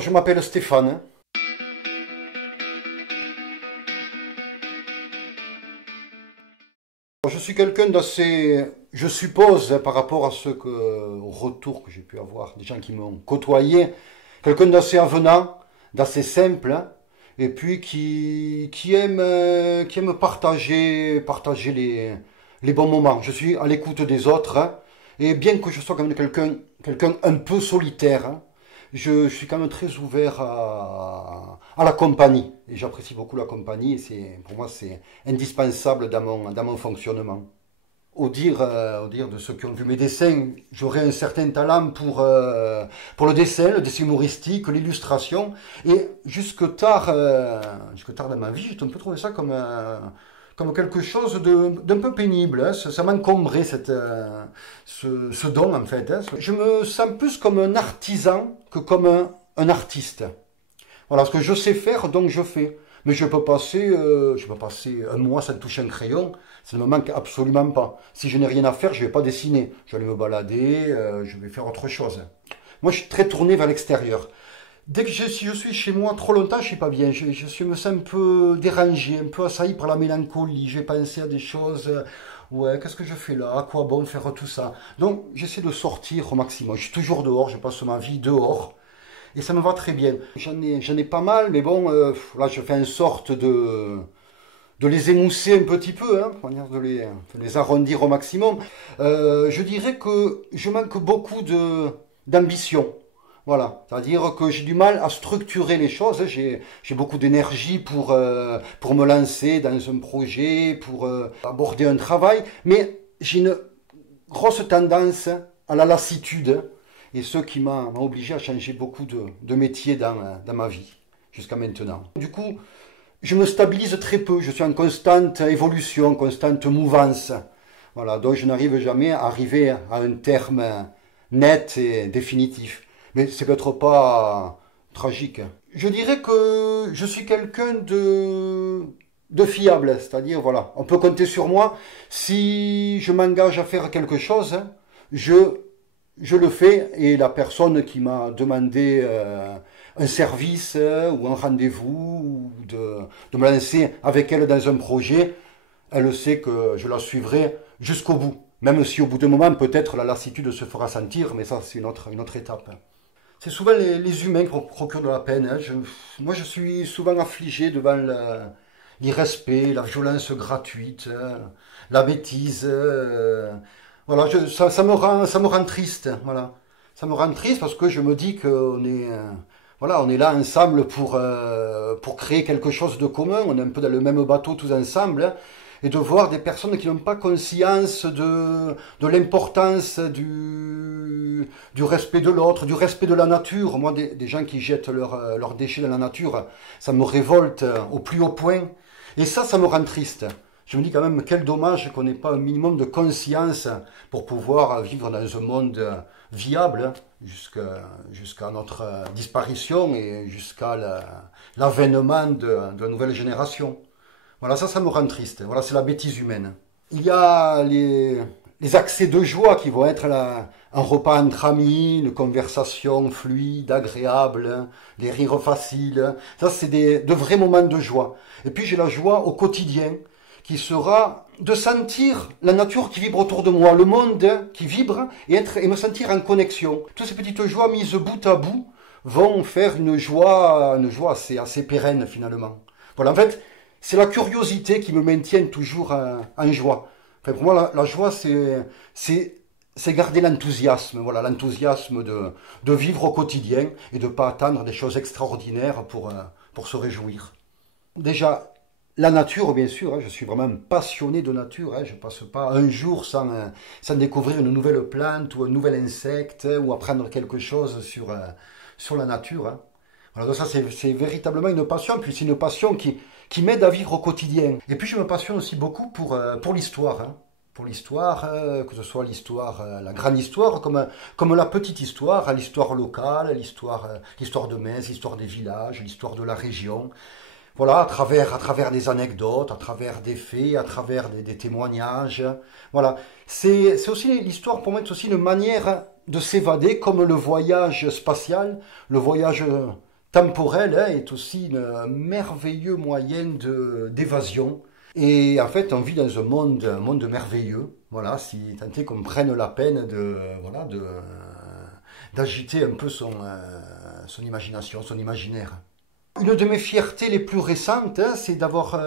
Je m'appelle Stéphane. Je suis quelqu'un d'assez, je suppose, par rapport à au retour que j'ai pu avoir, des gens qui m'ont côtoyé, quelqu'un d'assez avenant, d'assez simple, hein, et puis qui aime partager les bons moments. Je suis à l'écoute des autres, hein, et bien que je sois quand même quelqu'un un peu solitaire, hein, je suis quand même très ouvert à la compagnie. Et j'apprécie beaucoup la compagnie. Et pour moi, c'est indispensable dans mon fonctionnement. Au dire de ceux qui ont vu mes dessins, j'aurais un certain talent pour le dessin humoristique, l'illustration. Et jusque tard dans ma vie, j'ai un peu trouvé ça comme quelque chose d'un peu pénible. Hein. Ça m'encombrait ce don en fait. Hein. Je me sens plus comme un artisan que comme un artiste. Voilà, ce que je sais faire, donc je fais. Mais je peux passer un mois sans toucher un crayon, ça ne me manque absolument pas. Si je n'ai rien à faire, je ne vais pas dessiner. Je vais aller me balader, je vais faire autre chose. Moi, je suis très tourné vers l'extérieur. Si je suis chez moi trop longtemps, je suis pas bien. Me sens un peu dérangé, un peu assailli par la mélancolie. J'ai pensé à des choses. Ouais, qu'est-ce que je fais là? À quoi bon faire tout ça? Donc, j'essaie de sortir au maximum. Je suis toujours dehors, je passe ma vie dehors. Et ça me va très bien. J'en ai pas mal, mais bon, là, je fais en sorte de les émousser un petit peu, hein, de les arrondir au maximum. Je dirais que je manque beaucoup d'ambition. Voilà, c'est-à-dire que j'ai du mal à structurer les choses. J'ai beaucoup d'énergie pour me lancer dans un projet, pour aborder un travail, mais j'ai une grosse tendance à la lassitude et ce qui m'a obligé à changer beaucoup de métiers dans ma vie jusqu'à maintenant. Du coup, je me stabilise très peu, je suis en constante évolution, constante mouvance. Voilà, donc je n'arrive jamais à arriver à un terme net et définitif. Mais c'est peut-être pas tragique. Je dirais que je suis quelqu'un de fiable, c'est-à-dire, voilà, on peut compter sur moi. Si je m'engage à faire quelque chose, je, je le fais et la personne qui m'a demandé un service ou un rendez-vous ou de me lancer avec elle dans un projet, elle sait que je la suivrai jusqu'au bout. Même si au bout d'un moment, peut-être la lassitude se fera sentir, mais ça, c'est une autre étape. C'est souvent les humains qui procurent de la peine. Hein. Moi, je suis souvent affligé devant l'irrespect, la violence gratuite, hein, la bêtise. Voilà, ça me rend triste. Voilà. Ça me rend triste parce que je me dis qu'on est, voilà, on est là ensemble pour créer quelque chose de commun. On est un peu dans le même bateau tous ensemble. Hein, et de voir des personnes qui n'ont pas conscience de l'importance du respect de l'autre, du respect de la nature. Moi, des gens qui jettent leurs déchets dans la nature, ça me révolte au plus haut point. Et ça me rend triste. Je me dis quand même quel dommage qu'on n'ait pas un minimum de conscience pour pouvoir vivre dans un monde viable jusqu'à notre disparition et jusqu'à l'avènement de la nouvelle génération. Voilà, ça me rend triste. Voilà, c'est la bêtise humaine. Il y a les accès de joie qui vont être là, un repas entre amis, une conversation fluide, agréable, les rires faciles. Ça, c'est de vrais moments de joie. Et puis j'ai la joie au quotidien, qui sera de sentir la nature qui vibre autour de moi, le monde qui vibre et me sentir en connexion. Toutes ces petites joies mises bout à bout vont faire une joie assez pérenne finalement. Voilà, en fait, c'est la curiosité qui me maintient toujours en joie. Enfin, pour moi, la joie, c'est garder l'enthousiasme, voilà, l'enthousiasme de vivre au quotidien et de ne pas attendre des choses extraordinaires pour se réjouir. Déjà, la nature, bien sûr, hein, je suis vraiment passionné de nature. Hein, je ne passe pas un jour sans découvrir une nouvelle plante ou un nouvel insecte hein, ou apprendre quelque chose sur la nature. Hein. Voilà, donc ça, c'est véritablement une passion. Puis c'est une passion qui m'aide à vivre au quotidien. Et puis je me passionne aussi beaucoup pour l'histoire. Hein. Pour l'histoire, que ce soit l'histoire, la grande histoire, comme la petite histoire, hein, l'histoire locale, l'histoire de Metz, l'histoire des villages, l'histoire de la région. Voilà, à travers des anecdotes, à travers des faits, à travers des témoignages. Voilà, c'est aussi l'histoire pour moi, c'est aussi une manière de s'évader, comme le voyage spatial, le voyage temporel hein, est aussi un merveilleux moyen d'évasion. Et en fait, on vit dans un monde merveilleux. Voilà, si tant est qu'on prenne la peine voilà, d'agiter un peu son imagination, son imaginaire. Une de mes fiertés les plus récentes, hein, c'est d'avoir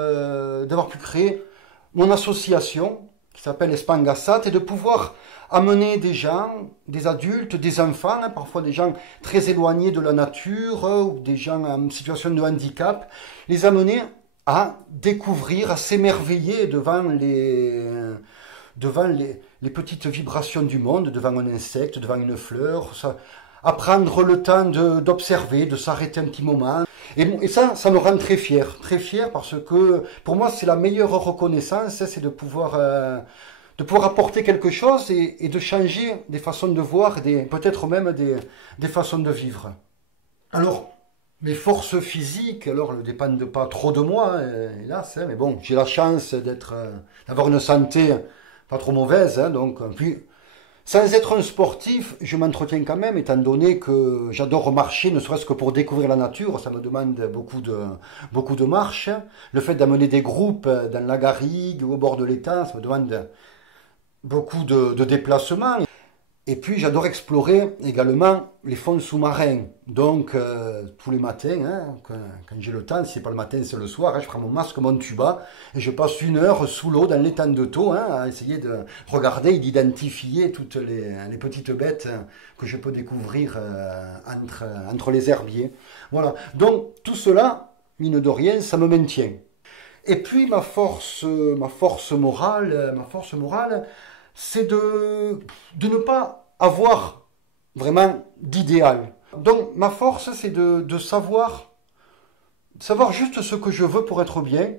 pu créer mon association qui s'appelle Espangasat et de pouvoir amener des gens, des adultes, des enfants, hein, parfois des gens très éloignés de la nature ou des gens en situation de handicap, les amener à découvrir, à s'émerveiller devant les petites vibrations du monde, devant un insecte, devant une fleur, à prendre le temps d'observer, de s'arrêter un petit moment. Et ça me rend très fier parce que pour moi c'est la meilleure reconnaissance, c'est de pouvoir apporter quelque chose et de changer des façons de voir, peut-être même des façons de vivre. Alors, mes forces physiques, alors, ne dépendent pas trop de moi, hélas, hein, mais bon, j'ai la chance d'avoir une santé pas trop mauvaise, hein, donc, puis, sans être un sportif, je m'entretiens quand même, étant donné que j'adore marcher, ne serait-ce que pour découvrir la nature, ça me demande beaucoup de marche. Le fait d'amener des groupes dans la garrigue ou au bord de l'étang, ça me demande beaucoup de déplacements. Et puis j'adore explorer également les fonds sous-marins. Donc tous les matins, hein, quand j'ai le temps, si c'est pas le matin, c'est le soir, hein, je prends mon masque, mon tuba, et je passe 1 heure sous l'eau dans l'étang de Thau, hein, à essayer de regarder et d'identifier toutes les petites bêtes que je peux découvrir entre les herbiers. Voilà. Donc tout cela, mine de rien, ça me maintient. Et puis ma force morale, c'est de ne pas avoir vraiment d'idéal. Donc ma force, c'est de savoir juste ce que je veux pour être bien,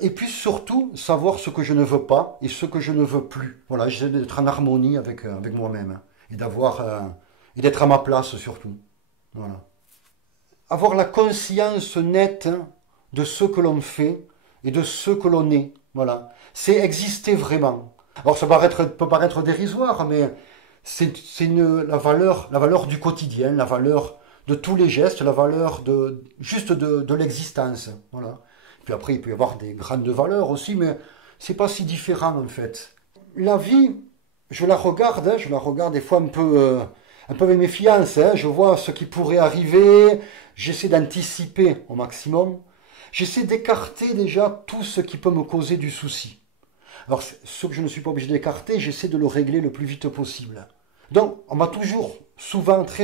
et puis surtout savoir ce que je ne veux pas et ce que je ne veux plus. Voilà, j'essaie d'être en harmonie avec moi-même et d'être à ma place surtout. Voilà. Avoir la conscience nette de ce que l'on fait et de ce que l'on est. Voilà, c'est exister vraiment. Alors ça peut paraître dérisoire, mais c'est la valeur du quotidien, la valeur de tous les gestes, la valeur juste de l'existence. Voilà. Puis après, il peut y avoir des grandes valeurs aussi, mais c'est pas si différent en fait. La vie, je la regarde des fois un peu avec méfiance. Hein. Je vois ce qui pourrait arriver, j'essaie d'anticiper au maximum. J'essaie d'écarter déjà tout ce qui peut me causer du souci. Alors, ce que je ne suis pas obligé d'écarter, j'essaie de le régler le plus vite possible. Donc, on m'a très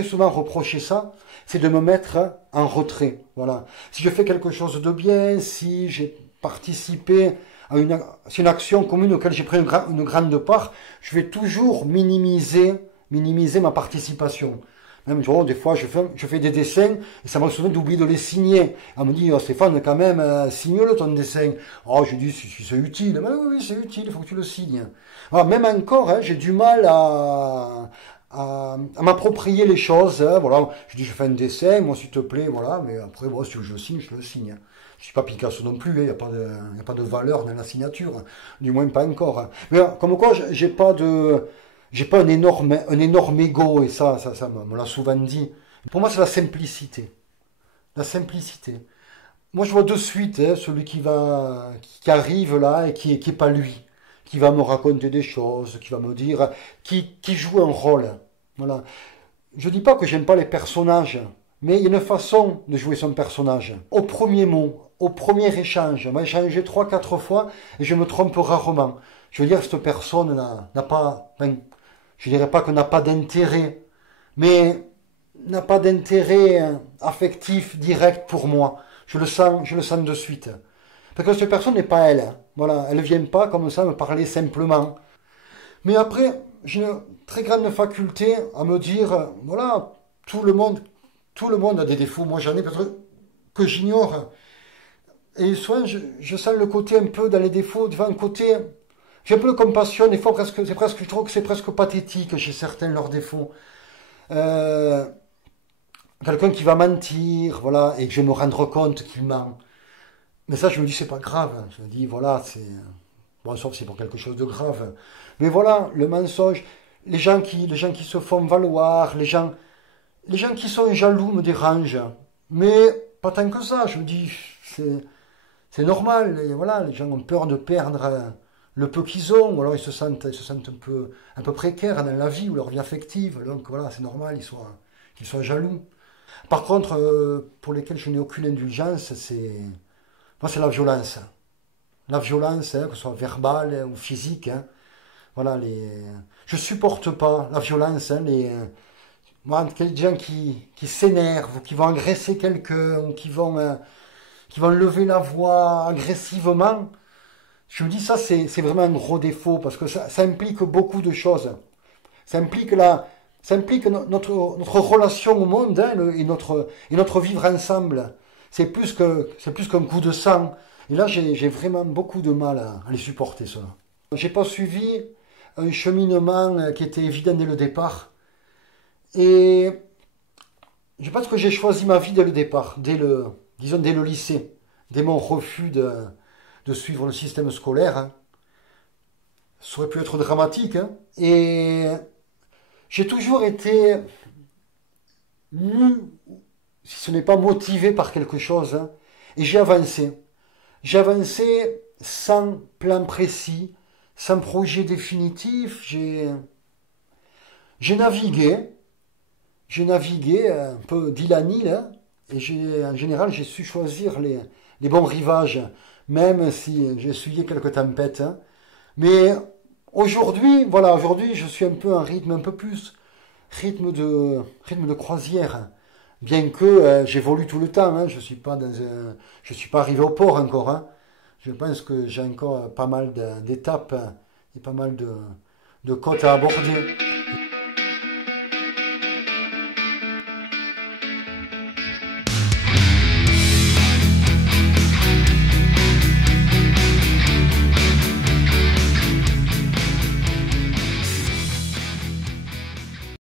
souvent reproché ça, c'est de me mettre en retrait. Voilà. Si je fais quelque chose de bien, si j'ai participé à une action commune auquel j'ai pris une grande part, je vais toujours minimiser ma participation. Même, des fois, je fais des dessins et ça me souvient d'oublier de les signer. Elle me dit, oh, Stéphane, quand même, signe-le ton dessin. Oh, je dis, si c'est utile. Mais oui, c'est utile, il faut que tu le signes. Alors, même encore, hein, j'ai du mal à m'approprier les choses. Hein, voilà. Je dis, je fais un dessin, moi, s'il te plaît, voilà. Mais après, bon, si je le signe, je le signe. Je suis pas Picasso non plus, il n'y a pas de valeur dans la signature. Du moins, pas encore. Hein. Mais comme quoi, j'ai pas un énorme ego, et ça me l'a souvent dit. Pour moi, c'est la simplicité. La simplicité. Moi, je vois de suite hein, celui qui arrive là et qui est pas lui, qui va me raconter des choses, qui va me dire, qui joue un rôle. Voilà. Je dis pas que j'aime pas les personnages, mais il y a une façon de jouer son personnage. Au premier mot, au premier échange, on va échanger 3-4 fois et je me trompe rarement. Je veux dire, cette personne n'a pas... Je ne dirais pas qu'on n'a pas d'intérêt, mais n'a pas d'intérêt affectif direct pour moi. Je le sens de suite. Parce que cette personne n'est pas elle. Hein. Voilà, elle ne vient pas comme ça me parler simplement. Mais après, j'ai une très grande faculté à me dire, voilà, tout le monde a des défauts. Moi, j'en ai peut-être que j'ignore. Et souvent, je sens le côté un peu dans les défauts, devant un côté... J'ai un peu de compassion, des fois je trouve que c'est presque pathétique chez certains leurs défauts. Quelqu'un qui va mentir, voilà, et que je vais me rendre compte qu'il ment. Mais ça, je me dis, c'est pas grave. Je me dis, voilà, bon, sauf que c'est pour quelque chose de grave. Mais voilà, le mensonge, les gens qui se font valoir, les gens qui sont jaloux me dérangent. Mais pas tant que ça, je me dis, c'est normal. Et voilà, les gens ont peur de perdre le peu qu'ils ont, ou alors ils se sentent un peu précaires dans la vie ou leur vie affective. Donc voilà, c'est normal qu'ils soient jaloux. Par contre, pour lesquels je n'ai aucune indulgence, moi, c'est la violence. La violence, hein, que ce soit verbale ou physique. Hein. Voilà, je supporte pas la violence. Hein, moi, des gens qui s'énervent, ou qui vont agresser quelqu'un, ou qui vont lever la voix agressivement. Je me dis, ça, c'est vraiment un gros défaut, parce que ça implique beaucoup de choses. Ça implique notre relation au monde, hein, et notre vivre ensemble. C'est plus qu'un coup de sang. Et là, j'ai vraiment beaucoup de mal à les supporter, cela. J'ai pas suivi un cheminement qui était évident dès le départ. Et je pense que j'ai choisi ma vie dès le départ, disons dès le lycée, dès mon refus de suivre le système scolaire. Hein. Ça aurait pu être dramatique. Hein. Et j'ai toujours été mu, si ce n'est pas motivé par quelque chose. Hein. Et j'ai avancé. J'ai avancé sans plan précis, sans projet définitif. J'ai navigué. J'ai navigué un peu d'île en île. Hein. Et en général, j'ai su choisir les bons rivages, même si j'ai essuyé quelques tempêtes. Hein. Mais aujourd'hui, voilà, aujourd'hui, je suis un peu en rythme un peu plus, rythme de croisière. Bien que j'évolue tout le temps, hein, je suis pas arrivé au port encore. Hein. Je pense que j'ai encore pas mal d'étapes et pas mal de côtes à aborder.